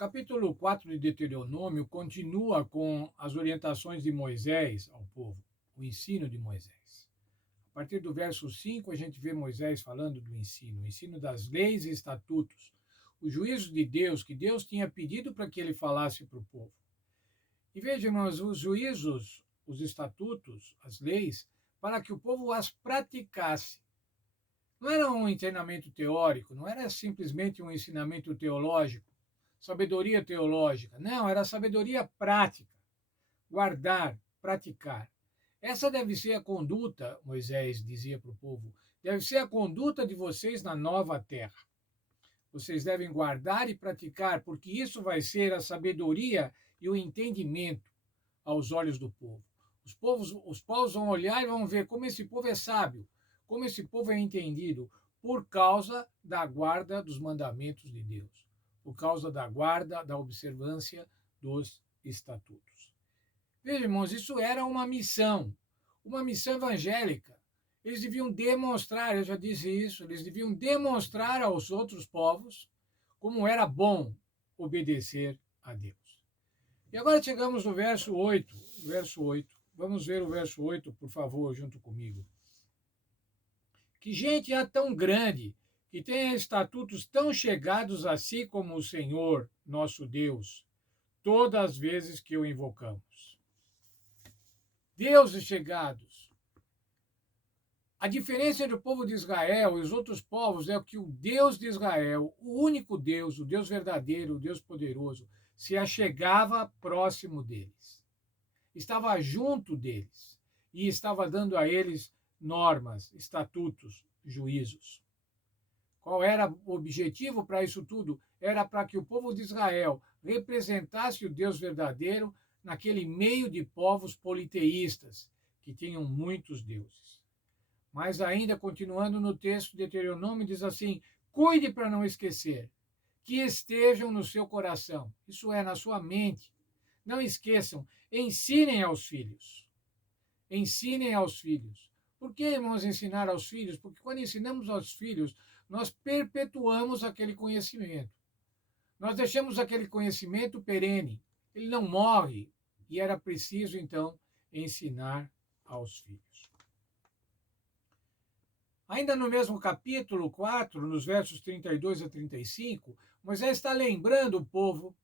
capítulo 4 de Deuteronômio continua com as orientações de Moisés ao povo, o ensino de Moisés. A partir do verso 5, a gente vê Moisés falando do ensino, o ensino das leis e estatutos, o juízo de Deus, que Deus tinha pedido para que ele falasse para o povo. E veja, irmãos, os juízos, os estatutos, as leis, para que o povo as praticasse. Não era um treinamento teórico, não era simplesmente um ensinamento teológico, sabedoria teológica. Não, era sabedoria prática. Guardar, praticar. Essa deve ser a conduta, Moisés dizia para o povo, deve ser a conduta de vocês na nova terra. Vocês devem guardar e praticar, porque isso vai ser a sabedoria e o entendimento aos olhos do povo. Os povos vão olhar e vão ver como esse povo é sábio, como esse povo é entendido, por causa da guarda dos mandamentos de Deus, por causa da guarda, da observância dos estatutos. Veja, irmãos, isso era uma missão evangélica. Eles deviam demonstrar, eu já disse isso, eles deviam demonstrar aos outros povos como era bom obedecer a Deus. E agora chegamos no verso 8. Verso 8. Vamos ver o verso 8, por favor, junto comigo. Que gente há tão grande, que tenha estatutos tão chegados a si como o Senhor, nosso Deus, todas as vezes que o invocamos. Deuses chegados. A diferença entre o povo de Israel e os outros povos é que o Deus de Israel, o único Deus, o Deus verdadeiro, o Deus poderoso, se achegava próximo deles, estava junto deles e estava dando a eles normas, estatutos, juízos. Qual era o objetivo para isso tudo? Era para que o povo de Israel representasse o Deus verdadeiro naquele meio de povos politeístas, que tinham muitos deuses. Mas ainda, continuando no texto de Deuteronômio, diz assim: cuide para não esquecer, que estejam no seu coração, isso é, na sua mente. Não esqueçam, ensinem aos filhos. Ensinem aos filhos. Por que, irmãos, ensinar aos filhos? Porque quando ensinamos aos filhos, nós perpetuamos aquele conhecimento. Nós deixamos aquele conhecimento perene. Ele não morre. E era preciso, então, ensinar aos filhos. Ainda no mesmo capítulo 4, nos versos 32 a 35, Moisés está lembrando o povo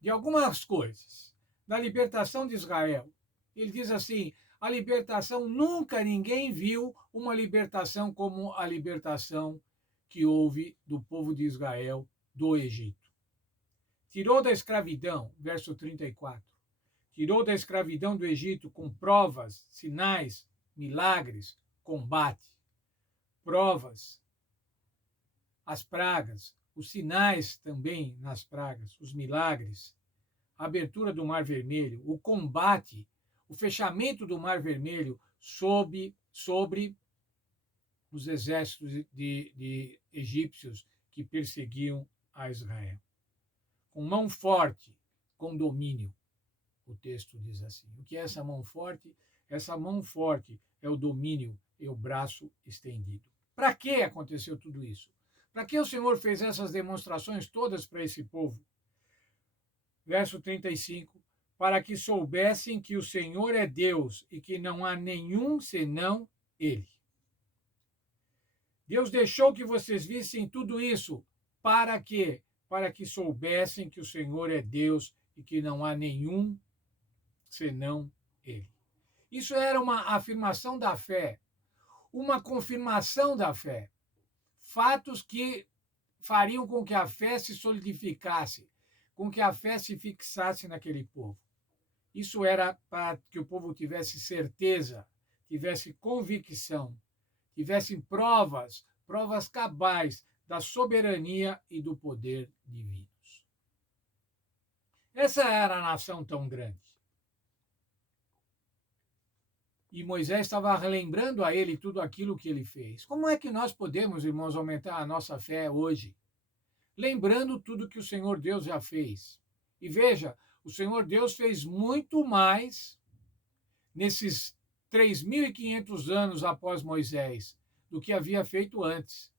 de algumas coisas, da libertação de Israel. Ele diz assim: a libertação, nunca ninguém viu uma libertação como a libertação que houve do povo de Israel do Egito. Tirou da escravidão, verso 34. Tirou da escravidão do Egito com provas, sinais, milagres, combate. Provas, as pragas, os sinais também nas pragas, os milagres, a abertura do Mar Vermelho, o combate, o fechamento do Mar Vermelho sobre os exércitos de egípcios que perseguiam a Israel. Com mão forte, com domínio, o texto diz assim. O que é essa mão forte? Essa mão forte é o domínio e o braço estendido. Para que aconteceu tudo isso? Para que o Senhor fez essas demonstrações todas para esse povo? Verso 35, para que soubessem que o Senhor é Deus e que não há nenhum senão Ele. Deus deixou que vocês vissem tudo isso. Para quê? Para que soubessem que o Senhor é Deus e que não há nenhum senão Ele. Isso era uma afirmação da fé, uma confirmação da fé. Fatos que fariam com que a fé se solidificasse, com que a fé se fixasse naquele povo. Isso era para que o povo tivesse certeza, tivesse convicção, tivesse provas cabais da soberania e do poder divinos. Essa era a nação tão grande. E Moisés estava relembrando a ele tudo aquilo que ele fez. Como é que nós podemos, irmãos, aumentar a nossa fé hoje? Lembrando tudo que o Senhor Deus já fez. E veja, o Senhor Deus fez muito mais nesses 3.500 anos após Moisés do que havia feito antes.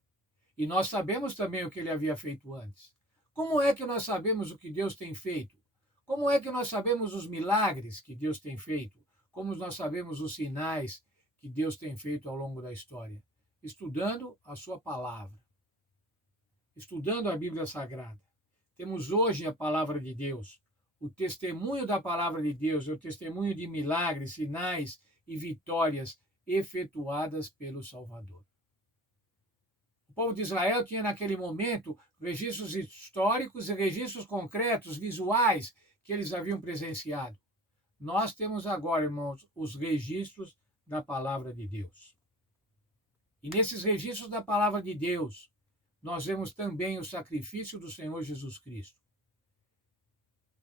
E nós sabemos também o que ele havia feito antes. Como é que nós sabemos o que Deus tem feito? Como é que nós sabemos os milagres que Deus tem feito? Como nós sabemos os sinais que Deus tem feito ao longo da história? Estudando a sua palavra, estudando a Bíblia Sagrada. Temos hoje a palavra de Deus. O testemunho da palavra de Deus é o testemunho de milagres, sinais e vitórias efetuadas pelo Salvador. O povo de Israel tinha naquele momento registros históricos e registros concretos, visuais, que eles haviam presenciado. Nós temos agora, irmãos, os registros da palavra de Deus. E nesses registros da palavra de Deus, nós vemos também o sacrifício do Senhor Jesus Cristo,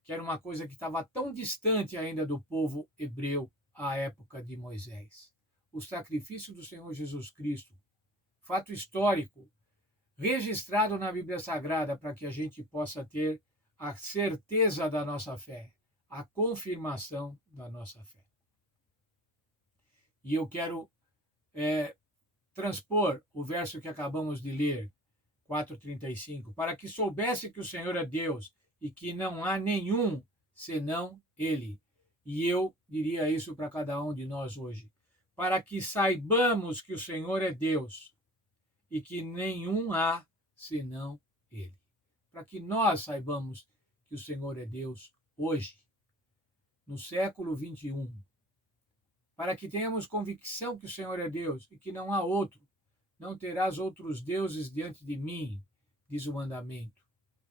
que era uma coisa que estava tão distante ainda do povo hebreu à época de Moisés. O sacrifício do Senhor Jesus Cristo, fato histórico, registrado na Bíblia Sagrada para que a gente possa ter a certeza da nossa fé, a confirmação da nossa fé. E eu quero transpor o verso que acabamos de ler, 4:35, para que soubesse que o Senhor é Deus e que não há nenhum senão Ele. E eu diria isso para cada um de nós hoje, para que saibamos que o Senhor é Deus e que nenhum há senão Ele. Para que nós saibamos que o Senhor é Deus hoje, no século 21. Para que tenhamos convicção que o Senhor é Deus e que não há outro. Não terás outros deuses diante de mim, diz o mandamento.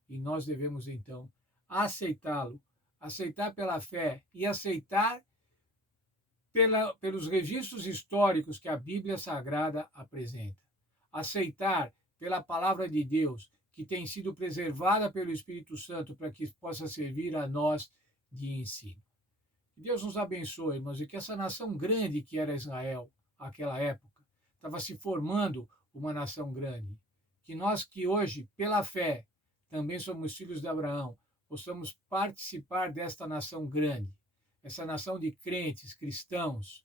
E nós devemos, então, aceitá-lo, aceitar pela fé e aceitar pelos registros históricos que a Bíblia Sagrada apresenta. Aceitar pela palavra de Deus, que tem sido preservada pelo Espírito Santo para que possa servir a nós de ensino. Que Deus nos abençoe, irmãos, e que essa nação grande que era Israel, naquela época, estava se formando uma nação grande. Que nós que hoje, pela fé, também somos filhos de Abraão, possamos participar desta nação grande, essa nação de crentes, cristãos,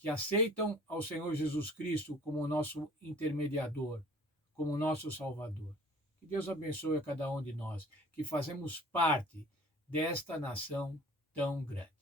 que aceitam ao Senhor Jesus Cristo como nosso intermediador, como nosso Salvador. Que Deus abençoe a cada um de nós, que fazemos parte desta nação tão grande.